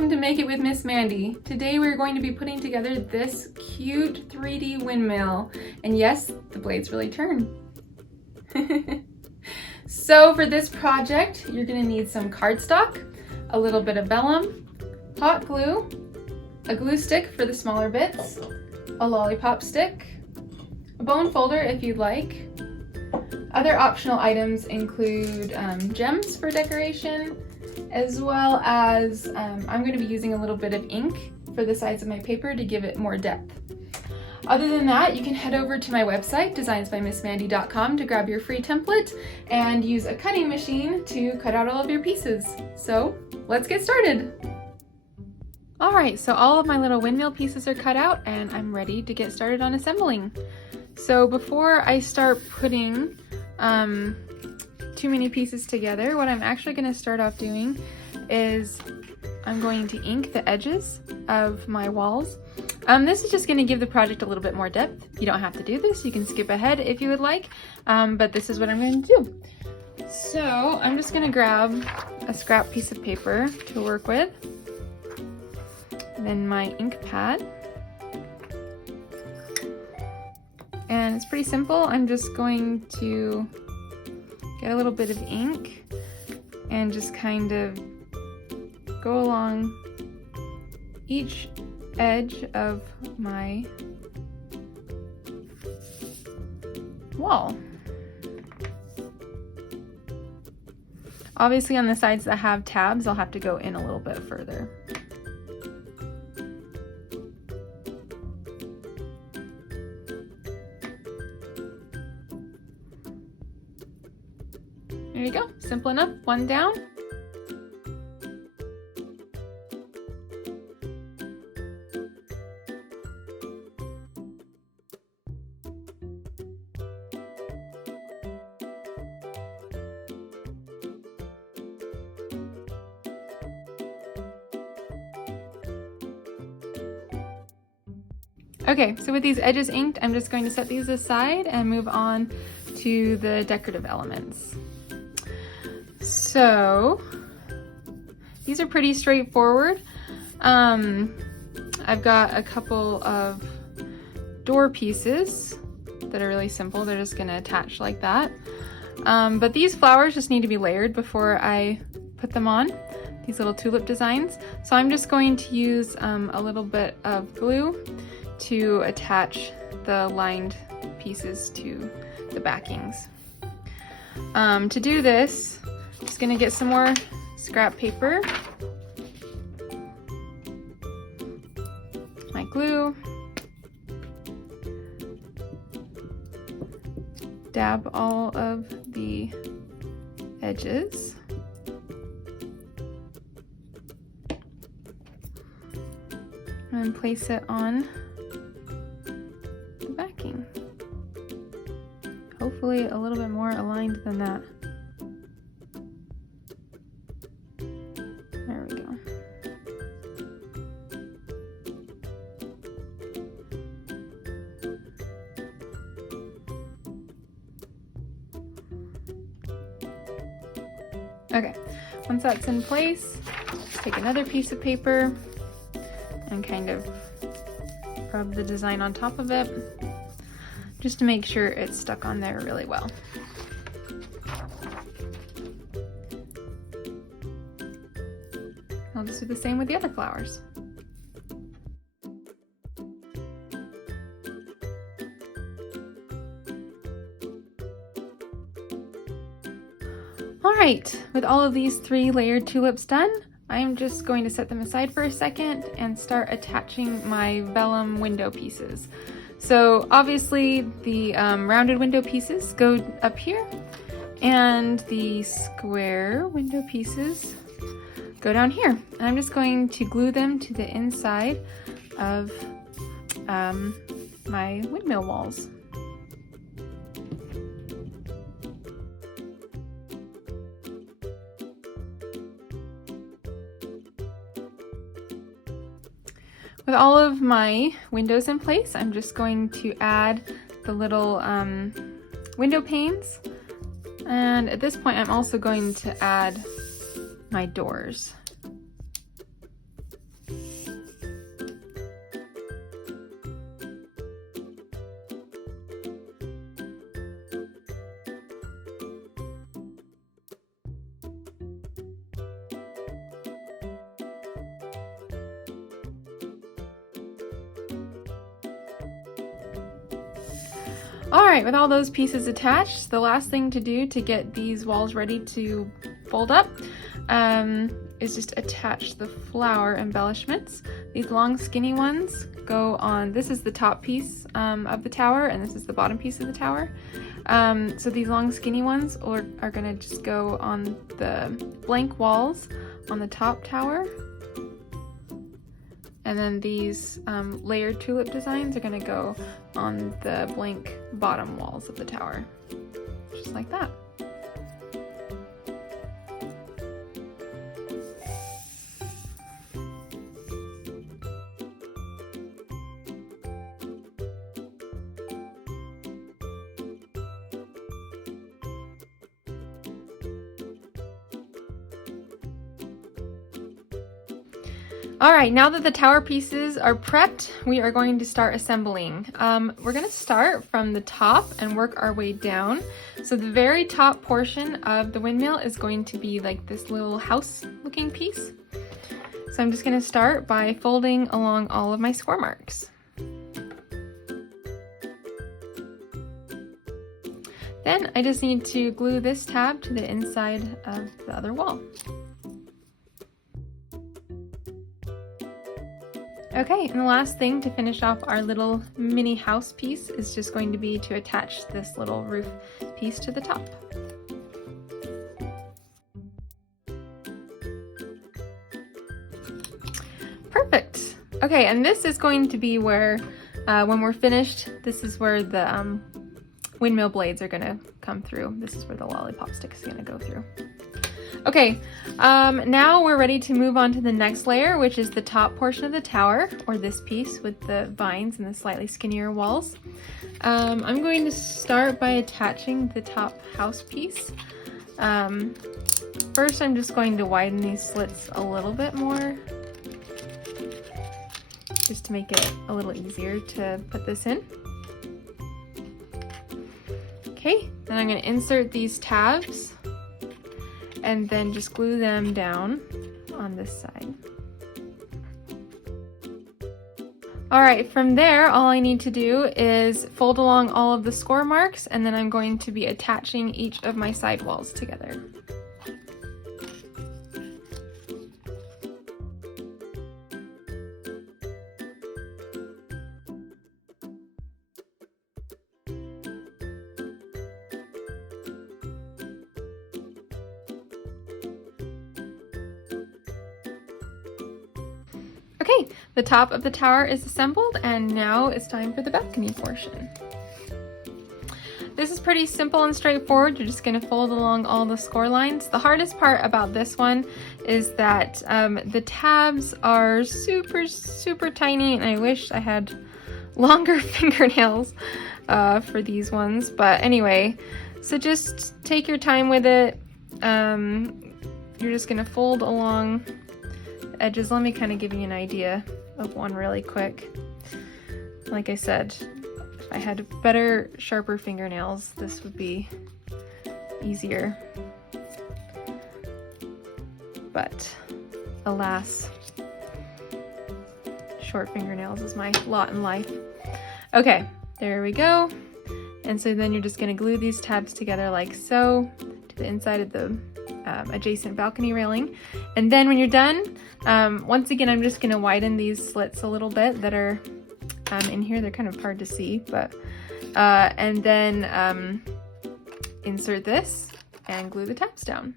welcome to Make It with Miss Mandee. Today we're going to be putting together this cute 3D windmill. And yes, the blades really turn. So for this project, you're gonna need some cardstock, a little bit of vellum, hot glue, a glue stick for the smaller bits, a lollipop stick, a bone folder if you'd like. Other optional items include gems for decoration, as well as I'm going to be using a little bit of ink for the sides of my paper to give it more depth. Other than that, you can head over to my website, designsbymissmandee.com, to grab your free template and use a cutting machine to cut out all of your pieces. So let's get started. Alright, so all of my little windmill pieces are cut out and I'm ready to get started on assembling. So before I start putting too many pieces together, what I'm actually going to start off doing is I'm going to ink the edges of my walls. This is just going to give the project a little bit more depth. You don't have to do this, you can skip ahead if you would like, but this is what I'm going to do. So I'm just going to grab a scrap piece of paper to work with, then my ink pad, and it's pretty simple. I'm just going to get a little bit of ink and just kind of go along each edge of my wall. Obviously on the sides that have tabs, I'll have to go in a little bit further. There you go, simple enough, one down. Okay, so with these edges inked, I'm just going to set these aside and move on to the decorative elements. So these are pretty straightforward. I've got a couple of door pieces that are really simple. They're just gonna attach like that. But these flowers just need to be layered before I put them on, these little tulip designs. So I'm just going to use a little bit of glue to attach the lined pieces to the backings. To do this, I'm just gonna get some more scrap paper, my glue, dab all of the edges, and place it on the backing. Hopefully a little bit more aligned than that. There we go. Okay, once that's in place, let's take another piece of paper and kind of rub the design on top of it, just to make sure it's stuck on there really well. I'll just do the same with the other flowers. Alright, with all of these 3 layered tulips done, I'm just going to set them aside for a second and start attaching my vellum window pieces. So obviously the rounded window pieces go up here, and the square window pieces go down here. And I'm just going to glue them to the inside of my windmill walls. With all of my windows in place, I'm just going to add the little window panes. And at this point, I'm also going to add my doors. All right, with all those pieces attached, the last thing to do to get these walls ready to fold up is just attach the flower embellishments. These long skinny ones go on, this is the top piece of the tower, and this is the bottom piece of the tower. So these long skinny ones are gonna just go on the blank walls on the top tower. And then these layered tulip designs are gonna go on the blank bottom walls of the tower, just like that. All right, now that the tower pieces are prepped, we are going to start assembling. We're gonna start from the top and work our way down. So the very top portion of the windmill is going to be like this little house looking piece. So I'm just gonna start by folding along all of my score marks. Then I just need to glue this tab to the inside of the other wall. Okay, and the last thing to finish off our little mini house piece is just going to be to attach this little roof piece to the top. Perfect. Okay, and this is going to be where, when we're finished, this is where the windmill blades are gonna come through. This is where the lollipop stick is gonna go through. Okay, now we're ready to move on to the next layer, which is the top portion of the tower, or this piece with the vines and the slightly skinnier walls. I'm going to start by attaching the top house piece. First, I'm just going to widen these slits a little bit more, just to make it a little easier to put this in. Okay, then I'm going to insert these tabs and then just glue them down on this side. All right, from there, all I need to do is fold along all of the score marks, and then I'm going to be attaching each of my side walls together. Okay, the top of the tower is assembled, and now it's time for the balcony portion. This is pretty simple and straightforward. You're just gonna fold along all the score lines. The hardest part about this one is that the tabs are super, super tiny, and I wish I had longer fingernails for these ones. But anyway, so just take your time with it. You're just gonna fold along edges. Let me kind of give you an idea of one really quick. Like I said, if I had better, sharper fingernails, this would be easier. But alas, short fingernails is my lot in life. Okay, there we go. And so then you're just gonna glue these tabs together like so to the inside of the adjacent balcony railing. And then when you're done, once again, I'm just gonna widen these slits a little bit that are in here. They're kind of hard to see, but and then insert this and glue the tabs down.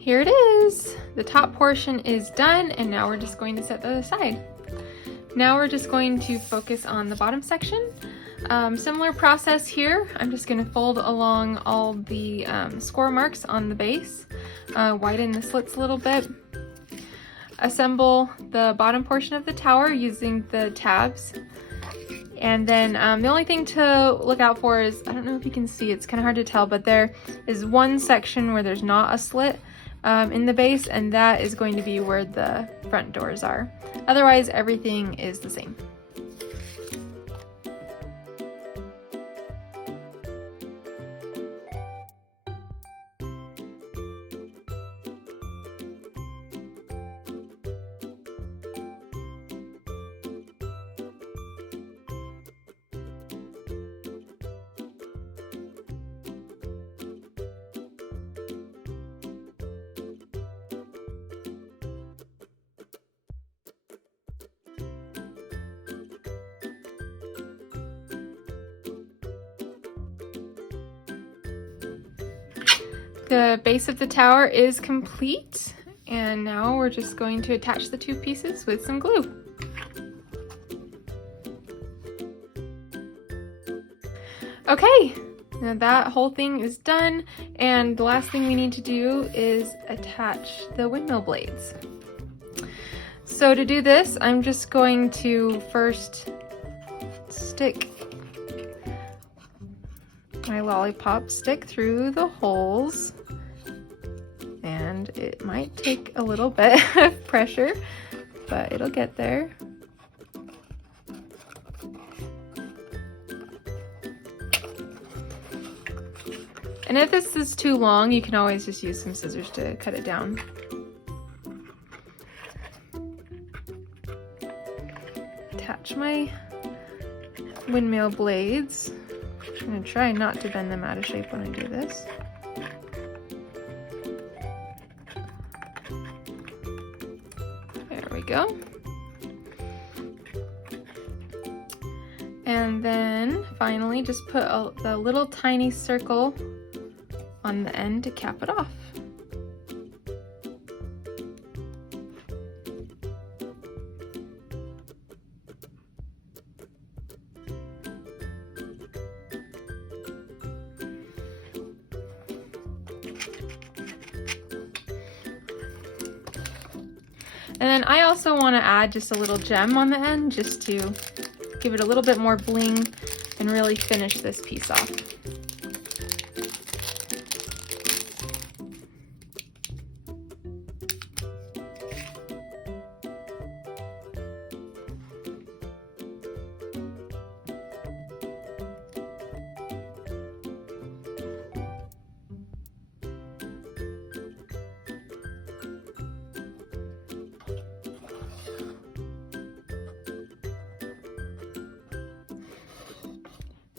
Here it is. The top portion is done, and now we're just going to set that aside. Now we're just going to focus on the bottom section. Similar process here. I'm just going to fold along all the score marks on the base, widen the slits a little bit, assemble the bottom portion of the tower using the tabs, And then the only thing to look out for is, I don't know if you can see, it's kind of hard to tell, but there is one section where there's not a slit in the base, and that is going to be where the front doors are. Otherwise, everything is the same. The base of the tower is complete, and now we're just going to attach the two pieces with some glue. Okay, now that whole thing is done, and the last thing we need to do is attach the windmill blades. So to do this, I'm just going to first stick my lollipop stick through the holes, and it might take a little bit of pressure, but it'll get there. And if this is too long, you can always just use some scissors to cut it down. Attach my windmill blades. I'm going to try not to bend them out of shape when I do this. There we go. And then finally just put the little tiny circle on the end to cap it off. And then I also want to add just a little gem on the end just to give it a little bit more bling and really finish this piece off.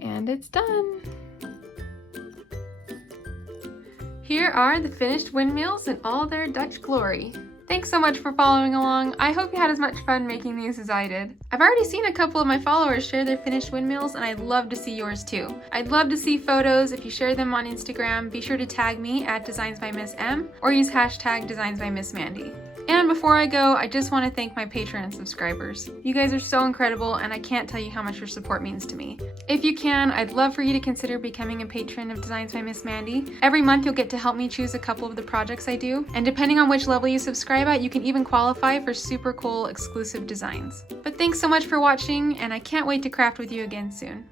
And it's done. Here are the finished windmills in all their Dutch glory. Thanks so much for following along. I hope you had as much fun making these as I did. I've already seen a couple of my followers share their finished windmills, and I'd love to see yours too. I'd love to see photos. If you share them on Instagram, be sure to tag me at Designs by Miss M or use hashtag Designs by Miss Mandee. And before I go, I just want to thank my Patreon and subscribers. You guys are so incredible, and I can't tell you how much your support means to me. If you can, I'd love for you to consider becoming a patron of Designs by Miss Mandee. Every month you'll get to help me choose a couple of the projects I do, and depending on which level you subscribe at, you can even qualify for super cool exclusive designs. But thanks so much for watching, and I can't wait to craft with you again soon.